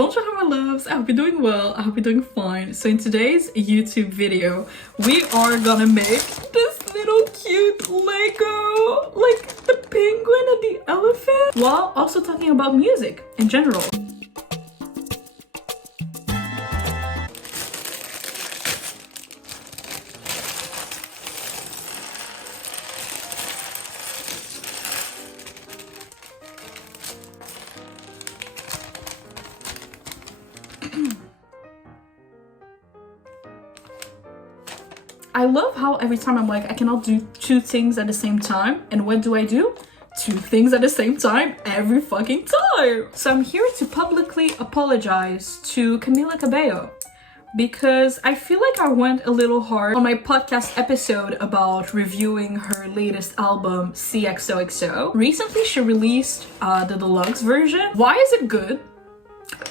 Bonjour my loves, I hope you're doing well, I hope you're doing fine. So in today's YouTube video, we are gonna make this little cute Lego, like the penguin and the elephant, while also talking about music in general. I love how every time I'm like, I cannot do two things at the same time. And what do? Two things at the same time every fucking time. So I'm here to publicly apologize to Camila Cabello because I feel like I went a little hard on my podcast episode about reviewing her latest album, CXOXO. Recently, she released the deluxe version. Why is it good?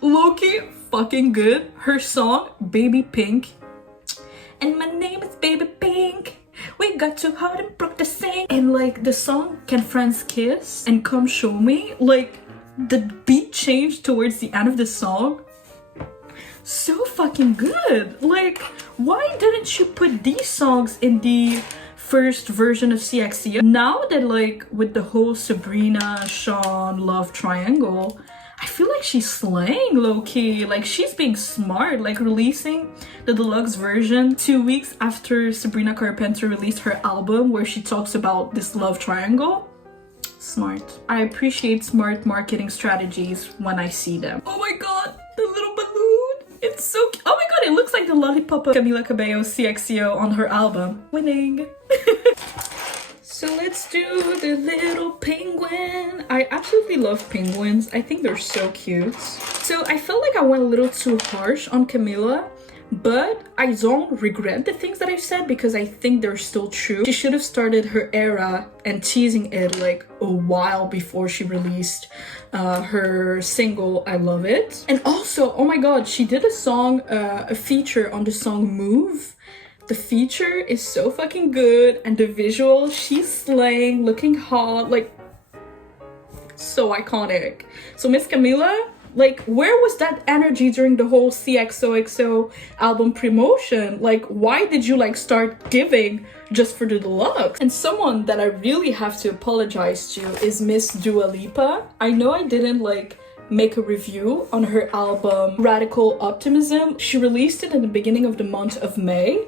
Low-key fucking good. Her song, Baby Pink, and my name is Baby Pink. We got too hard and broke the sink. And like the song Can Friends Kiss and Come Show Me, like the beat changed towards the end of the song. So fucking good. Like, why didn't you put these songs in the first version of CXO? Now that like with the whole Sabrina, Sean love triangle, I feel like she's slaying low-key. Like she's being smart, like releasing the deluxe version 2 weeks after Sabrina Carpenter released her album where she talks about this love triangle. Smart. I appreciate smart marketing strategies when I see them. Oh my god, the little balloon. It's so cute. Oh my god, it looks like the lollipop of Camila Cabello CXO on her album. Winning. So let's do the little penguin. I absolutely love penguins. I think they're so cute. So I felt like I went a little too harsh on Camila, but I don't regret the things that I've said because I think they're still true. She should have started her era and teasing it like a while before she released her single, I Love It. And also, oh my god, she did a song, a feature on the song Move. The feature is so fucking good and the visual, she's slaying, looking hot, like so iconic. So Miss Camila, like where was that energy during the whole CXOXO album promotion? Like why did you like start giving just for the deluxe? And someone that I really have to apologize to is Miss Dua Lipa. I know I didn't like make a review on her album Radical Optimism. She released it in the beginning of the month of May,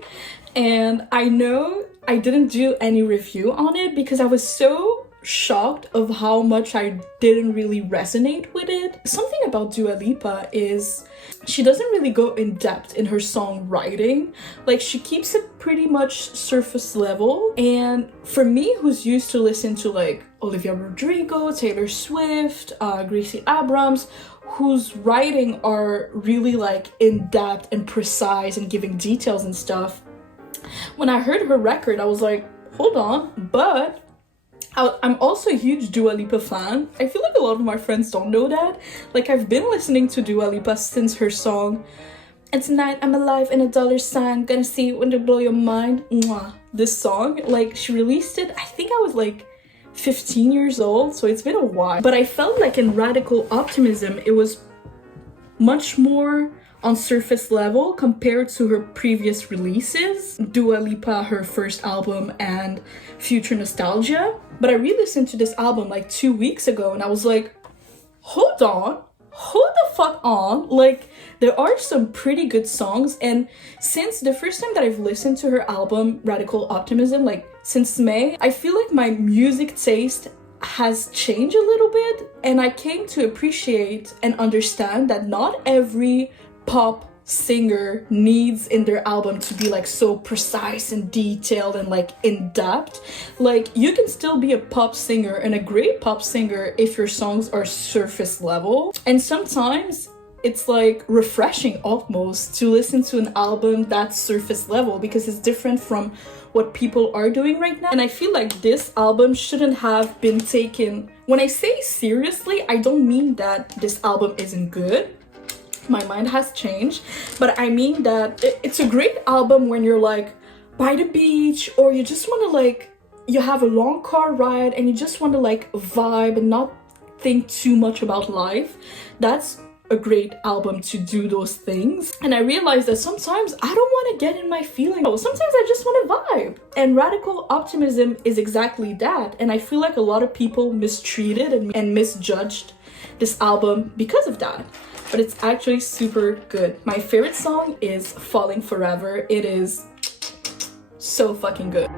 and I know I didn't do any review on it because I was so shocked of how much I didn't really resonate with it. Something about Dua Lipa is she doesn't really go in depth in her songwriting. Like she keeps it pretty much surface level, and for me who's used to listen to like Olivia Rodrigo, Taylor Swift, Gracie Abrams, whose writing are really like in depth and precise and giving details and stuff, when I heard her record I was like, hold on. But I'm also a huge Dua Lipa fan. I feel like a lot of my friends don't know that. Like I've been listening to Dua Lipa since her song And Tonight I'm Alive in a Dollar Sign, Gonna See It When They Blow Your Mind. Mwah. This song, like she released it, I think I was like 15 years old, so it's been a while. But I felt like in Radical Optimism it was much more on surface level compared to her previous releases, Dua Lipa, her first album, and Future Nostalgia. But I re-listened to this album like 2 weeks ago and I was like, hold on, hold the fuck on. Like there are some pretty good songs, and since the first time that I've listened to her album Radical Optimism, like since May, I feel like my music taste has changed a little bit, and I came to appreciate and understand that not every pop singer needs in their album to be like so precise and detailed and like in depth. Like you can still be a pop singer and a great pop singer if your songs are surface level. And sometimes it's like refreshing almost to listen to an album that's surface level because it's different from what people are doing right now. And I feel like this album shouldn't have been taken, when I say seriously, I don't mean that this album isn't good. My mind has changed, but I mean that it's a great album when you're like by the beach, or you just want to like, you have a long car ride and you just want to like vibe and not think too much about life. That's a great album to do those things. And I realized that sometimes I don't want to get in my feelings. Sometimes I just want to vibe. And Radical Optimism is exactly that. And I feel like a lot of people mistreated and misjudged this album because of that. But it's actually super good. My favorite song is Falling Forever. It is so fucking good.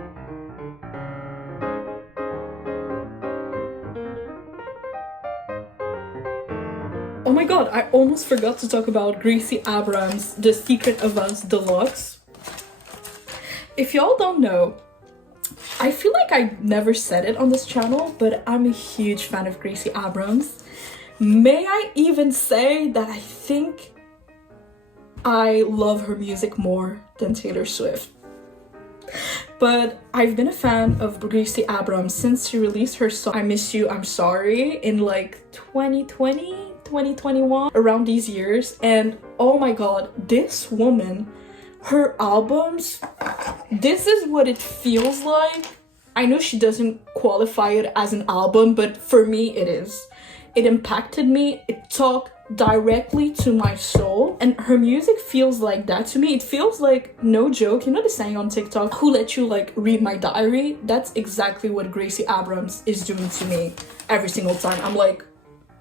Oh my god, I almost forgot to talk about Gracie Abrams' The Secret of Us Deluxe. If y'all don't know, I feel like I never said it on this channel, but I'm a huge fan of Gracie Abrams. May I even say that I think I love her music more than Taylor Swift. But I've been a fan of Gracie Abrams since she released her song I Miss You, I'm Sorry in like 2020, 2021, around these years. And oh my god, this woman, her albums, this is what it feels like. I know she doesn't qualify it as an album, but for me it is. It impacted me, it talked directly to my soul, and her music feels like that to me. It feels like, no joke, you know the saying on TikTok, who let you like read my diary? That's exactly what Gracie Abrams is doing to me every single time. I'm like,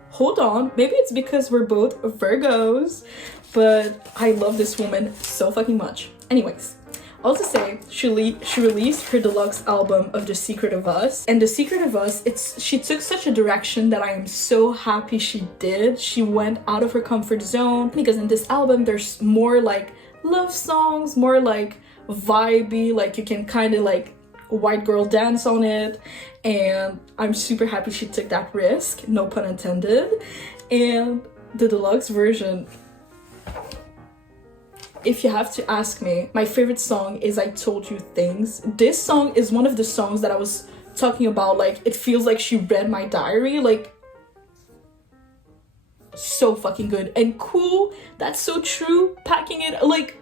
hold on, maybe it's because we're both Virgos, but I love this woman so fucking much. Anyways, I'll just say she released her deluxe album of The Secret of Us, and The Secret of Us, she took such a direction that I am so happy she did. She went out of her comfort zone, because in this album there's more like love songs, more like vibey, like you can kind of like white girl dance on it, and I'm super happy she took that risk, no pun intended. And the deluxe version, if you have to ask me, my favorite song is I Told You Things. This song is one of the songs that I was talking about, like it feels like she read my diary, like so fucking good and cool. That's so true, packing it like.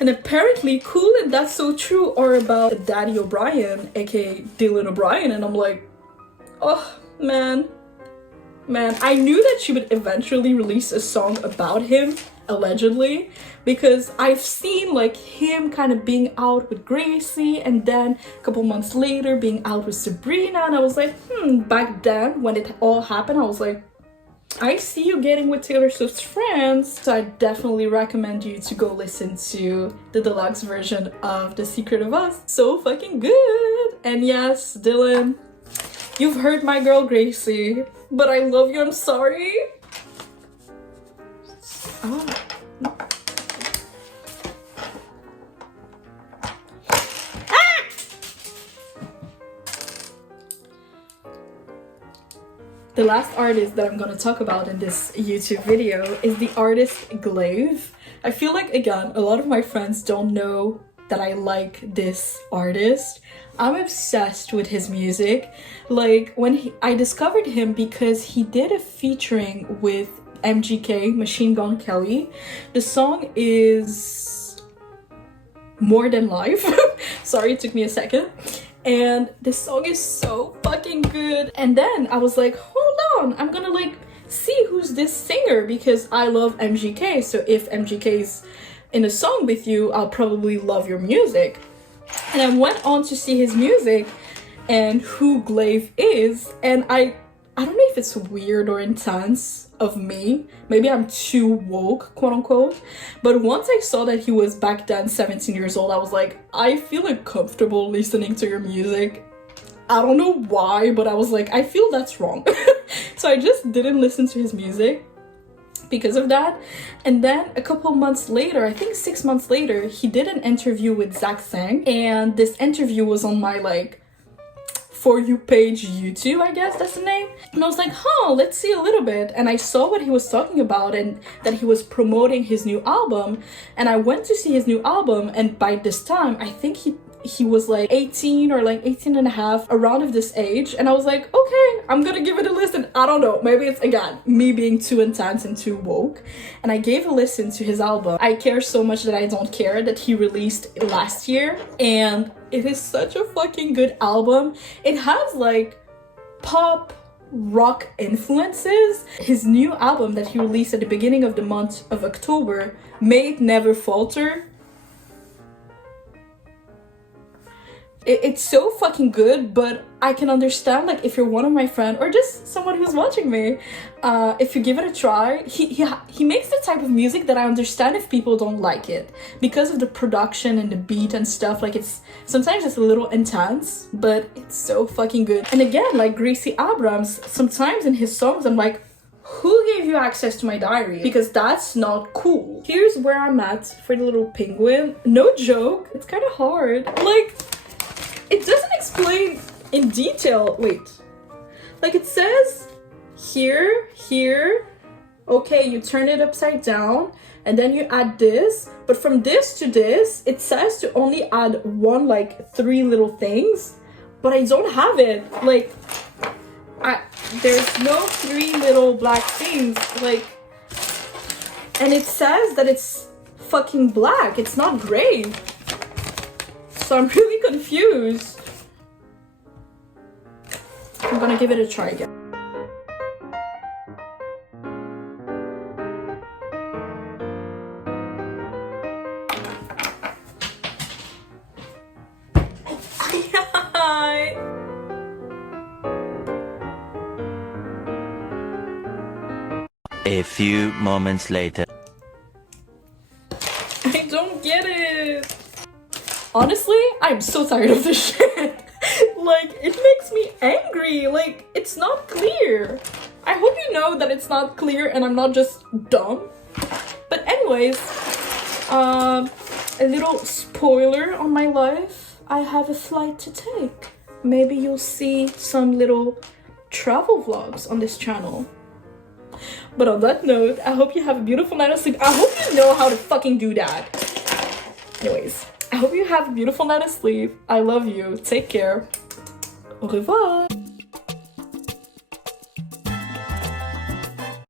And apparently Cool and That's So True are about Daddy O'Brien, aka Dylan O'Brien, and I'm like, oh man, I knew that she would eventually release a song about him, allegedly, because I've seen like him kind of being out with Gracie, and then a couple months later being out with Sabrina, and I was like, back then when it all happened, I was like, I see you getting with Taylor Swift's friends. So I definitely recommend you to go listen to the deluxe version of The Secret of Us. So fucking good. And yes, Dylan, you've heard my girl Gracie, but I love you, I'm sorry. Oh. The last artist that I'm gonna talk about in this YouTube video is the artist Glaive. I feel like, again, a lot of my friends don't know that I like this artist. I'm obsessed with his music. Like, I discovered him because he did a featuring with MGK, Machine Gun Kelly. The song is More Than Life. Sorry, it took me a second. And this song is so fucking good. And then I was like, hold on, I'm gonna like see who's this singer, because I love MGK. So if MGK is in a song with you, I'll probably love your music. And I went on to see his music and who Glaive is, and I don't know if it's weird or intense of me, maybe I'm too woke, quote unquote, but once I saw that he was back then 17 years old, I was like, I feel uncomfortable listening to your music. I don't know why, but I was like, I feel that's wrong. So I just didn't listen to his music because of that. And then a couple months later, I think 6 months later, he did an interview with Zach Sang, and this interview was on my like For You page YouTube, I guess that's the name. And I was like, let's see a little bit. And I saw what he was talking about, and that he was promoting his new album. And I went to see his new album, and by this time, I think he was like 18 or like 18 and a half, around of this age. And I was like, okay, I'm gonna give it a listen. I don't know, maybe it's, again, me being too intense and too woke. And I gave a listen to his album, I Care So Much That I Don't Care, that he released last year. And it is such a fucking good album. It has like pop, rock influences. His new album that he released at the beginning of the month of October, May It Never Falter, it's so fucking good. But I can understand, like, if you're one of my friends or just someone who's watching me, if you give it a try. He makes the type of music that I understand if people don't like it, because of the production and the beat and stuff. Like, it's sometimes it's a little intense, but it's so fucking good. And again, like Gracie Abrams, sometimes in his songs I'm like, who gave you access to my diary? Because that's not cool. Here's where I'm at for the little penguin. No joke, it's kind of hard. Like, it doesn't explain in detail. Wait, like, it says here, okay, you turn it upside down and then you add this, but from this to this it says to only add one, like 3 little things, but I don't have it. Like, there's no 3 little black things, like, and it says that it's fucking black, it's not gray. So I'm really confused. I'm gonna give it a try again. A few moments later. I don't get it. Honestly, I'm so tired of this shit. Like, it makes me angry. Like, it's not clear. I hope you know that it's not clear and I'm not just dumb. But anyways, a little spoiler on my life. I have a flight to take. Maybe you'll see some little travel vlogs on this channel. But on that note, I hope you have a beautiful night of sleep. I hope you know how to fucking do that. Anyways, I hope you have a beautiful night of sleep. I love you. Take care. Au revoir.